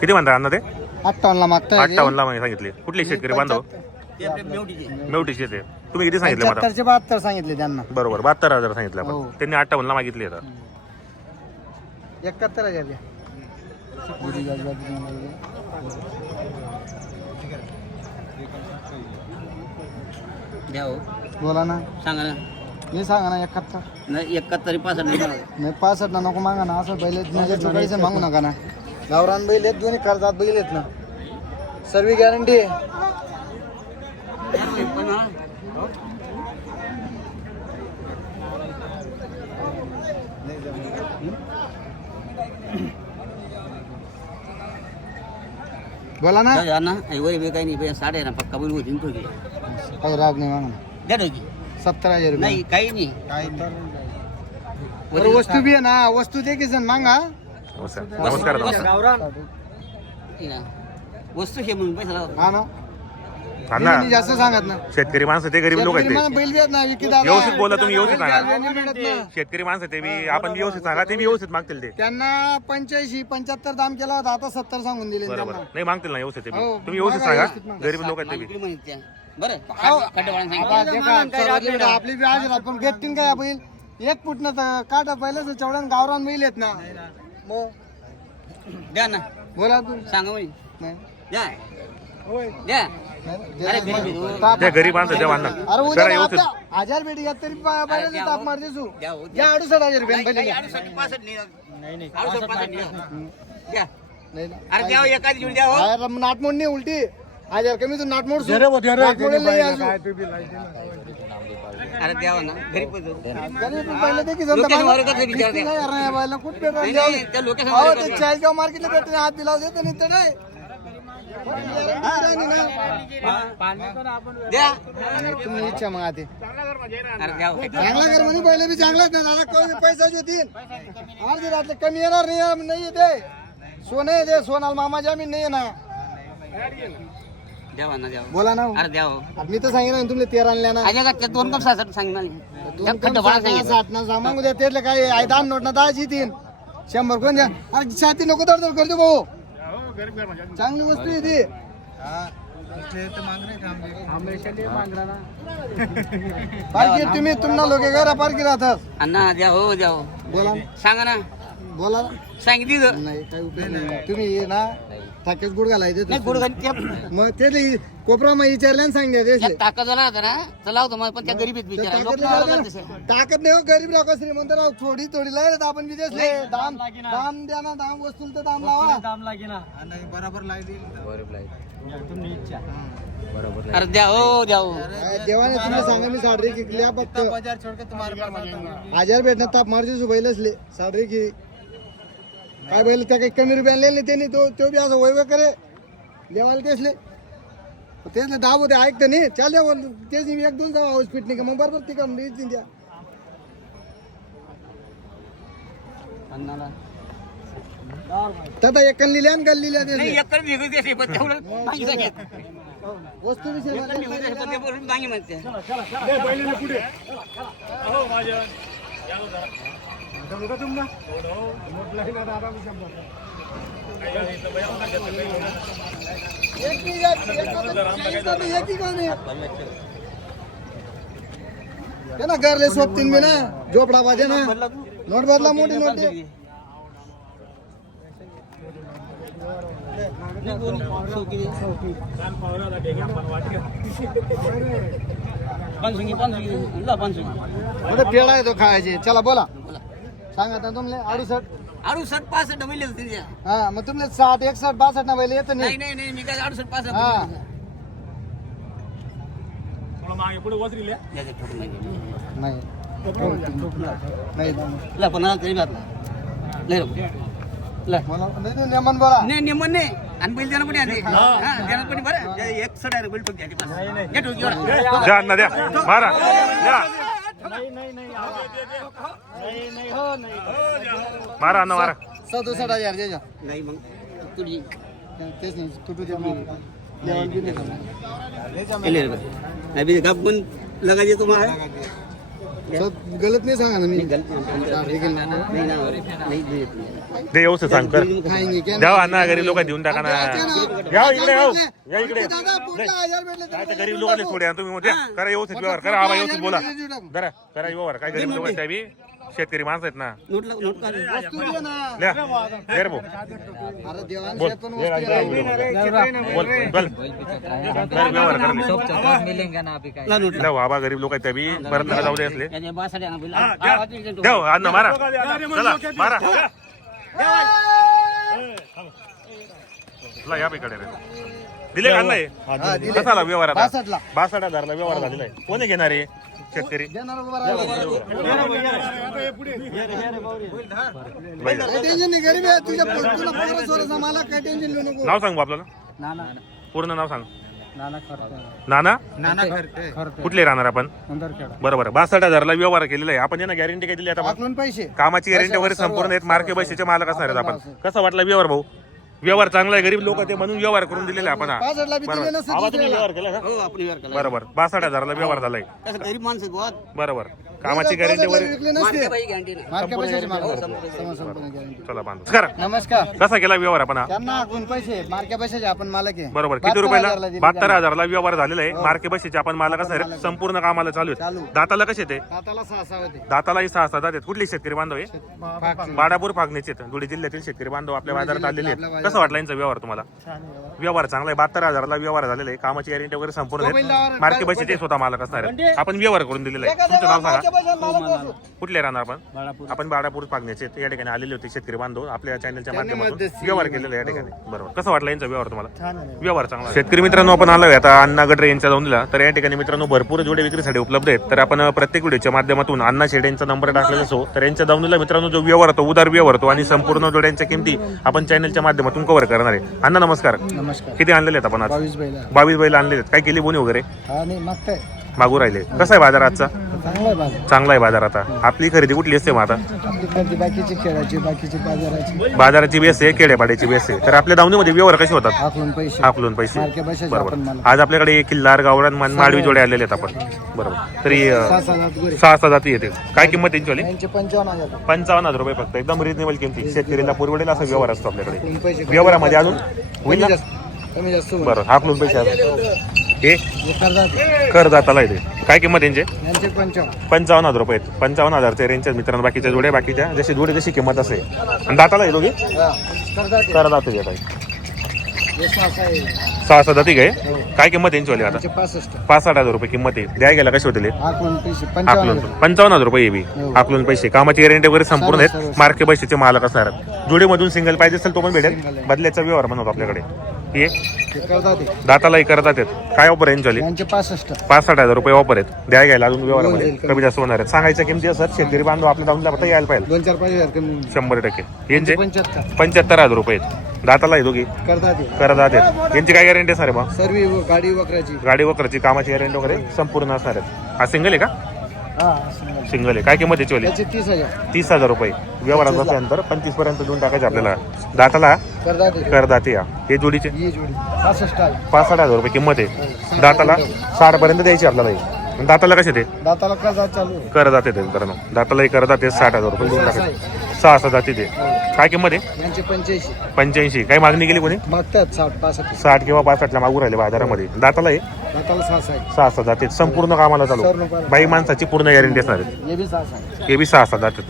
किती म्हणता अण्णा ते 58ला मागताय 58 ला सांगितले. कुठले शेतकरी बांधव? मेवटीचे ते. तुम्ही किती सांगितले मला? 72 सांगितले त्यांना. बरोबर 72,000 सांगितले आपण. त्यांनी 58 ला मागितले आता. 71,000 द्या. बोला ना, सांगा ना. मी सांगा ना 71. नाही 71 65 नाही. नाही 65 ना नको मागा ना. असं बैल 44 मागू नका ना. गावरान बैल आहेत, दोन्ही कर्जात बैल आहेत ना. सर्व गॅरंटी आहे. बोला ना. वरी बी काही नाही. साडे ना पक्का बोल होती थोडी. काही राग नाही मागा ना. द्या दोघी. 70,000 नाही काही नाही. बरं, वस्तू बी आहे ना. वस्तू दे की जण मागा. नमस्कार. वस्तू हे म्हणून पैसा लावतो. हा ना. अण्णा जास्त सांगत ना. शेतकरी माणसं ते गरीब लोक आहेत ते. बैल बी आहेत ना. विकी दादा व्यवस्थित बोला तुम्ही, व्यवस्थित सांगा. मिळत ना. शेतकरी माणसं ते बी आपण व्यवस्थित सांगा, ते बी व्यवस्थित मागतील ते. त्यांना 85 75 दाम केला होता. आता 70 सांगून दिले बरोबर. त्यांना. नाही मागतील ना व्यवस्थित ते बी. हो. तुम्ही व्यवस्थित मागा, सांगा. व्यवस्थित मागा. गरीब लोक आहेत ते बी. बरं आता जे का आपली बी आज आपण भेटतील काय बैल एक फुटनं तर काटा पहिलं चवड्यान गावरान बैल आहेत ना. मग द्या ना. बोला तू. सांगा म्हणे. नाही. द्या. द्या. त्या गरीब माणसं त्या बांधा. अरे जरा उद्या व्यवस्थित. आपल्या 1000 भेटी घ्या तरी बैलाला ताप मारते तू. द्या. या 68,000 रुपये बैल नाही 65 नाही. 65 द्या. नाही ना. अरे द्या एखादी जोडी द्या. अरे नाटमोड नाही उलटी 1000 कमी तू नाटमोड नाटमोड नाही अजून. अरे द्यावं ना. गरीब गरीब बैल दे की जनता लोकेशन वर्गाचं विचार द्या. किती नाही यार बैल कुठे भेटणार नाही, द्यावं. नाही, त्या लोकेशन अहो वर्गाचं ते चाळीसगाव मार्केटला भेटते हात दिला देतो नाही तर नाही. द्या. तुम्ही इच्छा मग आधी अरे द्यावं. चांगला कर म्हणजे पहिले बी चांगलाच ना दादा. कमी पैसा देतील अर्धे रातले कमी येणार नाही ते सोनं आहे ते सोनाल मामा जामीन नाही ना. द्यावा ना द्यावं. बोला ना. अरे द्यावं. मी तर सांगितलं ना तुमले 13 आणल्या ना. अजय का त्या 2 कप 60 सांगितलं. दोन कम 60 ना सामान उद्या त्यातले काय आहे 10 नोट ना 10 येतील 100 कोण द्या. अरे छाती नको तर करतो भाऊ. चांगली वस्तू आहे ती. पारखी तुम्ही तुम्हाला लोक घरा पारखी राहतात. अण्णा द्या हो द्या हो. बोला सांगा ना. बोला सांगितलं नाही काही उपयोग नाही. तुम्ही ये ना थाकेच गुड घालायचे नाही गुडघाणी त्या मग ते कोपरा मग विचारल्यानं सांगितलं ताकद झाला होता ना चला होतं मग पण त्या गरीबीत बिचारा लोक ताकद नाही हो गरीब लोक श्रीमंत राव थोडी थोडी लावले आपण विदेशले दाम दाम द्या ना दाम वस्तूला तर दाम लावा. बरोबर अरे द्या हो द्या हो. देवाने तुम्ही सांगा मी साडरे किकल्या फक्त 1000 भेटणार ताप मारचे सुबैल असले साडरे की काय बैल त्या काही कमी रुपये आणले त्यांनी तो बी असं वैव करे देवाला तेचले तेच दाब होते ऐकतं नाही चाल द्या तेच एक दोन जावा हाऊस फिट नाही का मग बरोबर ती का येतील द्या. तर एक लिहिल्या आणि गल्ली लिहिल्या नाही एकर निघून देते पण तेवढं मागे सगळ्यात. वस्तू विषय एकर निघून देते पण ते बरोबर मागे म्हणते. ना घरले सोबतीन मी ना झोपडा पाहिजे ना नोट बदला मोठी नोट दे. पेढा आहे तो खायचे. चला बोला सांगा आता तुमले 68 68 65 बैल होते त्या. हा मग तुमले 60 61 62 ना बैल येत नाही नाही. नाही नाही मी काय 68 65 हा. नाही नाही ला पण तरी बातला लय ला मला नाही नेमन बोला नाही निमन नाही आणि बैल देणं पण आधी हा देणं पण बरं 61 आहे बैल पण घ्या बस घ्या ठेवू एवढा द्या अण्णा द्या मारा द्या मारा अण्णा मारा. 67,000 द्यायच्या नाही मग तुझी तेच नाही तुटू द्या मला. लेवल बी नाही नाही बी गप पण लगायचे तुम्हाला सर गलत नाही सांगा ना मी गलत साडे केले नाही ना नाही देत नाही. दे व्यवस्थित सांग कर खाएंगे क्या द्यावा अण्णा गरीब लोक देऊन टाका ना या इकडे हो या इकडे दादा पुढला 1000 भेटले काय ते गरीब लोकांना सोडे तुम्ही म्हणते करा व्यवस्थित व्यवहार करा आबा व्यवस्थित बोला जरा करा व्यवहार काय गरीब लोक त्या बी शेतकरी माणसं आहेत ना नोट काढ. वस्तू दे ना. ल्या दे रे भाऊ अरे देवान बोल शेतून ये वस्तू राजा, द्यावी. बोल बोल कर व्यवहार कर ला नोट ल्या बाबा गरीब लोक आहेत त्या बी परत नका जाऊ दे असले त्याच्या बासाठी आणा बिल. हा, देव अण्णा मारा चला मारा ला या इकडे रे दिले का अण्णा हे? हा, दिले. कसा आला व्यवहार आता 62 ला. 62,000 ला व्यवहार झालेला आहे कोणी घेणार आहे शेतकरी देणार उभं राहिलं. बाई, काही टेन्शन नाही गरीब आहे तुझ्या तुला पोरं सोराचं मला काही टेन्शन घेऊ नको नाव सांगू आपल्याला नाना पूर्ण नाव सांग नाना खरं नाना नाना खरं कुठले राहणार आपण बरोबर 62,000 ला व्यवहार केलेला आहे आपण यांना गॅरंटी काय दिली आता आकलून पैसे कामाची गॅरंटी वगैरे संपूर्ण आहेत मार्के बशीचे मालक असणार आहेत आपण कसा वाटला व्यवहार भाऊ व्यवहार चांगला आहे गरीब लोक ते म्हणून व्यवहार करून दिलेला आहे आपण हा. 65 बी दिले बरोबर नसते आवाज तुम्ही व्यवहार केला का हो आपण व्यवहार केला. बरोबर 62,000 ला व्यवहार झालाय कसं गरीब माणसं आहेत बुवा. बरोबर कामाची गॅरंटी वगैरे विकले मार्के नसते बाई गॅरंटी नाही. मार्के पैशाचे मालक. संपूर्ण संपूर्ण guarantee. चला बांधू नमस्कार नमस्कार कसा केला व्यवहार आपण हा त्यांना आकलून पैसे मार्के पैशाचे आपण मालक आहे बरोबर किती रुपयाला 72,000 ला दिले. 72,000 ला व्यवहार झालेला आहे मार्के बशीचे आपण मालक असणार आहेत संपूर्ण कामाला चालू चालू. आहेत दाताला कसे ते दाताला 6 होते दातालाही 6 दात आहेत कुठले शेतकरी बांधव आहे पाच. बाडापूर फागणेचे आहेत धुळे जिल्ह्यातील शेतकरी बांधव आपल्या बाजारात आलेले आहेत कसं वाटलं यांचा व्यवहार तुम्हाला व्यवहार चांगला आहे 72,000 ला व्यवहार झालेला आहे कामाची गॅरंटी वगैरे संपूर्ण आहेत मार्के बशीचे स्वतः मालक असणार आहेत आपण व्यवहार करून दिलेला आहे तुमचं नाव सांगा कुठले राहणार आपण बाडापूर पागण्याचे या ठिकाणी आलेले होते शेतकरी बांधव आपल्या चॅनलच्या माध्यमातून व्यवहार केलेला या ठिकाणी बरोबर कसं वाटलं यांचा व्यवहार तुम्हाला व्यवहार चांगला शेतकरी मित्रांनो आपण आलोय आता अण्णा गडरे यांच्या जाऊनला तर या ठिकाणी मित्रांनो भरपूर जोडे विक्रीसाठी उपलब्ध आहेत तर आपण प्रत्येक व्हिडिओच्या माध्यमातून अण्णा शेड यांचा नंबर टाकलेला असो तर यांच्या जाऊनला मित्रांनो जो व्यवहार होतो उदार व्यवहार होतो आणि संपूर्ण जोड्यांच्या किमती आपण चॅनलच्या माध्यमातून कव्हर करणार आहे अण्णा नमस्कार नमस्कार किती आणलेले आहेत आपण आज 22 बैल 22 बैल आणलेले आहेत काय केली बोनी वगैरे हा नाही मागताय मागू राहिले कसा आहे बाजार आजचा चांगला आहे बाजार चांगला आहे बाजार आता आपली खरेदी कुठली असते मग आता आपली खरेदी बाकीची खेळाची बाकीची बाजाराची बाजाराची बेस आहे खेड्यापाड्याची बेस आहे तर आपल्या दावणीमध्ये व्यवहार कसे होतात आकलून पैसे हाकलून पैसे मार्के पैशाचे बरोबर आपण मालक. आज आपल्याकडे किल्लार गावरान माडवी जोडे आलेले आहेत आपण बरोबर तरी 6 गोरे 6 जाती येते काय किंमत त्यांची वाली यांचे 55,000 55,000 रुपये फक्त एकदम रिजनेबल किमती शेतकरीला पुरवडेल असा व्यवहार असतो आपल्याकडे आकलून पैसे व्यवहारामध्ये अजून होईल ना कमी जास्त होईल. बरोबर हाकलून पैसे अजून. हे हे करतात. करदाताला येते काय किंमत यांचे यांचे 55 55,000 रुपये आहेत 55,000 रेंजच्या मित्रांनो बाकीच्या जोड्या बाकीच्या जशी जोडी जशी किंमत असेल आणि दाताला आहे दोघी हा, करतात. करदात येत आहे हे 6 आहे 6 जाती काय काय किंमत यांची वाली आता यांचे 65 65,000 रुपये किंमत आहे द्या गेला कसे होते आकलून पैसे आकलून 55,000 55,000 रुपये येवी हो. आकलून पैसे कामाची गॅरंटी वगैरे संपूर्ण सर्व. आहेत मार्के पैशाचे मालक असणार जोडीमधून सिंगल पाहिजे असेल तो पण भेटेल Single आहे. बदल्याचा व्यवहार बनवतो आपल्याकडे हे हे करतात हे. दातालाही करतात आहेत काय ऑफर रेंज झाली यांचे 65 65,000 रुपये ऑफर आहेत द्या घ्यायला अजून व्यवहारामध्ये होईल, कमी जास्त होणार आहेत सांगायच्या किमती असतात शेतकरी बांधव आपल्या दावणीला फक्त यायला पाहिजे 2-4-5,000 कमी 100% यांचे 75 75,000 रुपये आहेत दाताला आहे दोघी करतात हे. करतात आहेत यांची काय गॅरंटी असणार आहे मग सर्व गाडी वकराची गाडी वगैरेची कामाची गॅरंटी वगैरे संपूर्ण असणार आहेत हा सिंगल आहे का हा सिंगल आहे काय किंमत याची वाली त्याचे 30,000 30,000 रुपये व्यवहारात बसल्यानंतर 35 पर्यंत देऊन टाकायचे आपल्याला दाताला करतात हे. करदाते या हे जोडीचे ही जोडी 65 आहे 65,000 रुपये किंमत आहे दाताला 60 पर्यंत द्यायची आपल्याला ही. आणि दाताला कसे ते दाताला करतात चालू आहे. करदाते ते मित्रांनो दातालाही करदाते 60,000 रुपये देऊन टाकायचे 6 जाती ते काय किंमत आहे यांचे 85 85 काही मागणी केली कोणी मागतात 60-65 60 किंवा 65 ला मागू राहिले बाजारामध्ये दाताला हे दाताला 6 आहे 6 जाती संपूर्ण कामाला चालू सर्व कामाला. बाई माणसाची पूर्ण गॅरंटी असणार आहे हे बी 6 आहे हे बी 6 जातात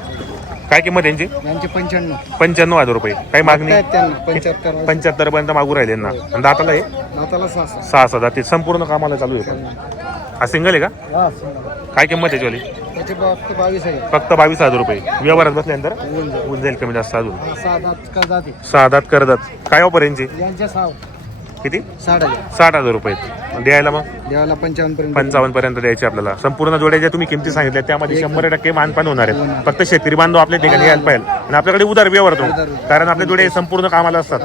काय किंमत यांची यांचे 95 95,000 रुपये काही मागणी मागतायत त्यांना 75 75 पर्यंत मागू राहिले ना आणि दाताला हे दाताला 6 आहे 6 जाती संपूर्ण कामाला चालू आहे पण हा सिंगल आहे का हा काय किंमत आहे वाली त्याचे फक्त 22 आहे फक्त 22,000 रुपये व्यवहारात बसल्यानंतर होऊन जाईल. होऊन जाईल कमी जास्त अजून 6 दात करतात हे. 6 दात करतात काय ऑफर यांची यांचे 6 किती 60 60,000 रुपये द्यायला मग देवाला 55 पर्यंत 55 पर्यंत द्यायचे आपल्याला संपूर्ण जोड्या ज्या तुम्ही किमती सांगितल्या त्यामध्ये 100% मानपान होणार आहेत फक्त शेतकरी बांधव आपल्या ठिकाणी यायला पाहिजे आणि आपल्याकडे उदार व्यवहार होतो कारण आपले जोडे संपूर्ण कामाला असतात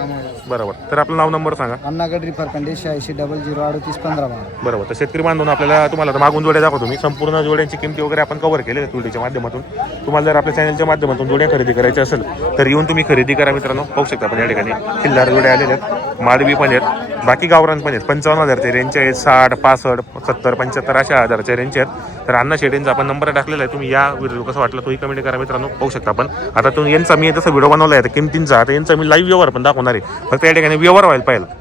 बरोबर तर आपलं नाव नंबर सांगा अण्णा गडरी फरकंडे 86003815 बरोबर तर शेतकरी बांधून आपल्याला तुम्हाला मागून जोड्या दाखवतो मी संपूर्ण जोड्यांची किमती वगैरे आपण कव्हर केले व्हिडिओच्या माध्यमातून तुम्हाला जर आपल्या चॅनलच्या माध्यमातून जोड्या खरेदी करायच्या असेल तर येऊन तुम्ही खरेदी करा मित्रांनो पाहू शकता आपण या ठिकाणी किल्लार जोड्या आलेल्या आहेत माडवी पण आहेत बाकी गावरान पण आहेत 55,000 रेंजचे आहेत 60 65 70 75 अशा हजारच्या रेंजचे आहेत तर अण्णा शेडेंचा आपण नंबर टाकलेला आहे, तुम्ही या व्हिडिओ कसं वाटलं तोही कमेंट करा मित्रांनो. पाहू शकता आपण. आता तुम्ही यांचा मी जसं व्हिडिओ बनवला आहे किमतींचा, आता यांचा मी लाईव्ह व्यवहार पण दाखवणार आहे, फक्त या ठिकाणी व्यवहार व्हायला पाहिजे.